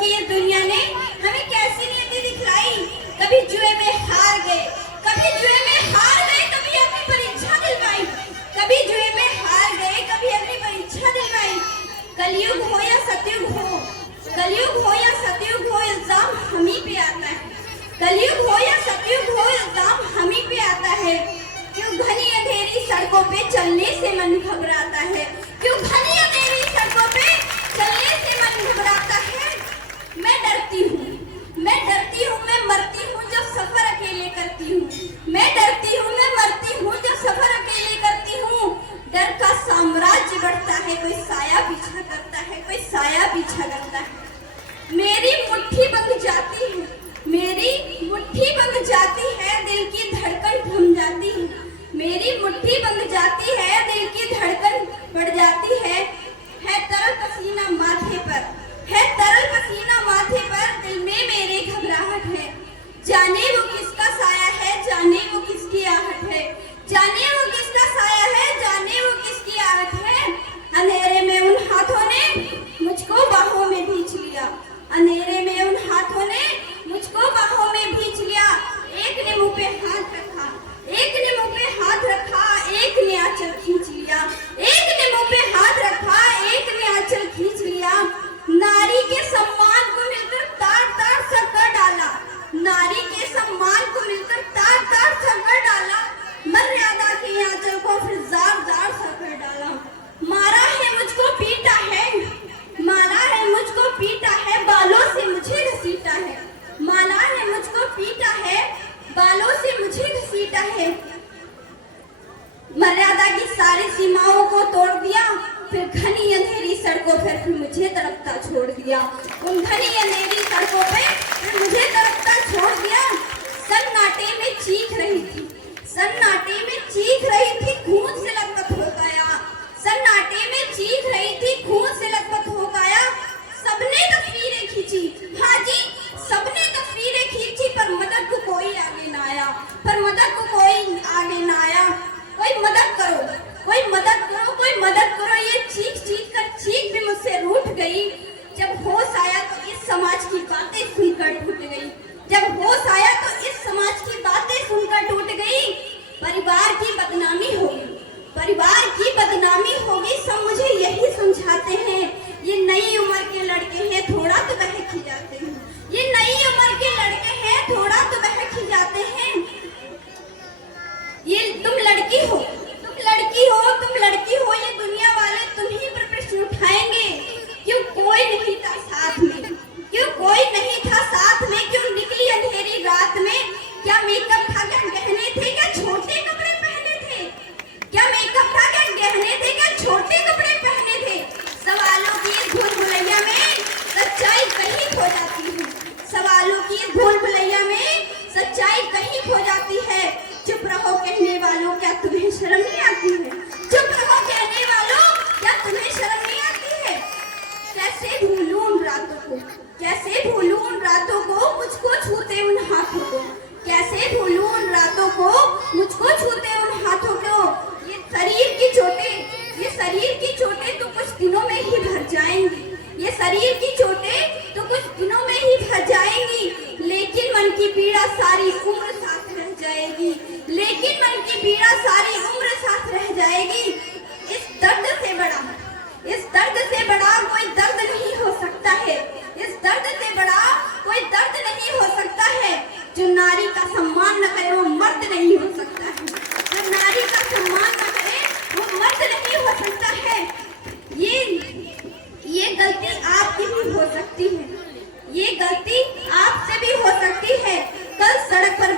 की ये दुनिया ने हमें कैसी नियति दिखलाई। कभी जुए में हार गए, कभी जुए में हार गए, कभी अपनी परीक्षा दिलवाई, कभी जुए में हार गए, कभी अपनी परीक्षा दिलवाई। कलयुग हो या सतयुग हो, कलयुग हो या सतयुग हो, इल्जाम हम ही पे आता है। कलयुग हो या सतयुग हो, इल्जाम हम ही पे आता है। क्यों घनी अंधेरी सड़कों पे चलने से मन घबराता है, क्यों घनी अंधेरी सड़कों पे चलने से मन घबराता है। मैं डरती हूँ, मैं डरती हूँ, मैं मरती हूँ जब सफर अकेले करती हूँ। मैं डरती हूँ, मैं मरती हूँ जब सफर अकेले करती हूँ। डर का साम्राज्य बढ़ता है, कोई साया पीछा करता है, कोई साया पीछा करता है। मेरी मुट्ठी बंध जाती है, मेरी मुट्ठी बंध जाती है, दिल की धड़कन थम जाती है। मेरी मुट्ठी बंध जाती है, दिल की धड़कन बढ़ जाती है तरल पसीना माथे पर, है तरल पसीना माथे पर, दिल में मेरे घबराहट है। जाने वो किसका साया है, जाने वो किसकी आहट है, जाने वो किसका साया है, जाने वो किसकी आहट है। अंधेरे में उन हाथों ने मुझको बाहों में भींच लिया, अंधेरे में उन हाथों ने मुझको बाहों में भींच लिया। एक ने मुंह पे हाथ रखा, एक ने मुंह पे हाथ रखा, एक ने आंचल खींच लिया, एक ने मुंह पे हाथ रखा, एक ने आंचल खींच लिया। नारी के सम्मान को मिलकर तार तार सर कर डाला, नारी के सम्मान को मिलकर तार तार सर कर डाला। मर्यादा की आंचल को फिर जार जार सर कर डाला। मारा है मुझको पीटा है, मारा है मुझको पीटा है, बालों से मुझे घसीटा है। मारा है मुझको पीटा है, बालों से मुझे घसीटा है। मर्यादा की सारी सीमाओं को तोड़ दिया, फिर घनी अंधेरी सड़कों पर फिर मुझे तड़पता छोड़ दिया। उन घनी अंधेरी सड़कों पे फिर मुझे तड़पता छोड़ दिया। सन्नाटे में चीख रही थी, सन्नाटे में चीख रही थी, खून से लथपथ हो गया। सन्नाटे में चीख रही थी, खून से लथपथ हो गया। सबने तस्वीरें खींची, हाँ जी सबने तस्वीरें खींची, पर मदद को कोई आगे ना आया, पर मदद को कोई आगे ना आया। कोई मदद करो, कोई मदद करो, कोई मदद करो। ये चीख चीख कर चीख भी मुझसे रूठ गई। जब होश आया तो इस समाज की बातें सुनकर टूट गई, जब होश आया तो इस समाज की बातें सुनकर टूट गई। परिवार की बदनामी होगी, परिवार की बदनामी होगी, सब मुझे यही समझाते हैं। ये नई उम्र के लड़के हैं, थोड़ा तो बहक ही जाते हैं, ये नई उम्र के लड़के हैं, थोड़ा तो बहक ही जाते हैं। ये तुम लड़की हो, तुम लड़की हो, तुम लड़की हो, ये दुनिया वाले तुम्ही पर प्रश्न उठाएंगे। क्यों कोई नहीं था साथ में, क्यों कोई नहीं था साथ में, क्यों निकली अंधेरी रात में। क्या मेकअप था, क्या गहने थे, क्या छोटे कपड़े पहने थे, क्या मेकअप था, क्या गहने थे, क्या छोटे कपड़े पहने थे। सवालों की इस भूल भुलैया में सच्चाई कहीं खो जाती है, सवालों की इस भूल भुलैया में सच्चाई कहीं खो जाती है। चुप रहो कहने वालों, क्या तुम्हें शर्म नहीं आती है, चुप रहो कहने वालों, क्या तुम्हें शर्म नहीं आती है। कैसे भूलूं उन रातों को, कैसे भूलूं उन रातों को, मुझको छूते उन हाथों को, कैसे भूलूं उन रातों को, मुझको छूते उन हाथों को। ये शरीर की चोटें, ये शरीर की चोटें तो कुछ दिनों में ही भर जाएंगी, ये शरीर की चोटें तो कुछ दिनों में ही भर जाएंगी, लेकिन मन की पीड़ा सारी उम्र साथ रह जाएगी, लेकिन मन की पीड़ा सारी उम्र साथ रह जाएगी। इस दर्द से बड़ा, इस दर्द से बड़ा कोई दर्द नहीं हो सकता है, इस दर्द से बड़ा कोई दर्द नहीं हो सकता है। जो नारी का सम्मान न करे वो मर्द नहीं हो सकता है, जो नारी का सम्मान न करे वो मर्द नहीं हो सकता है। ये गलती आपकी भी हो सकती है, ये गलती आपसे भी हो सकती है। कल सड़क पर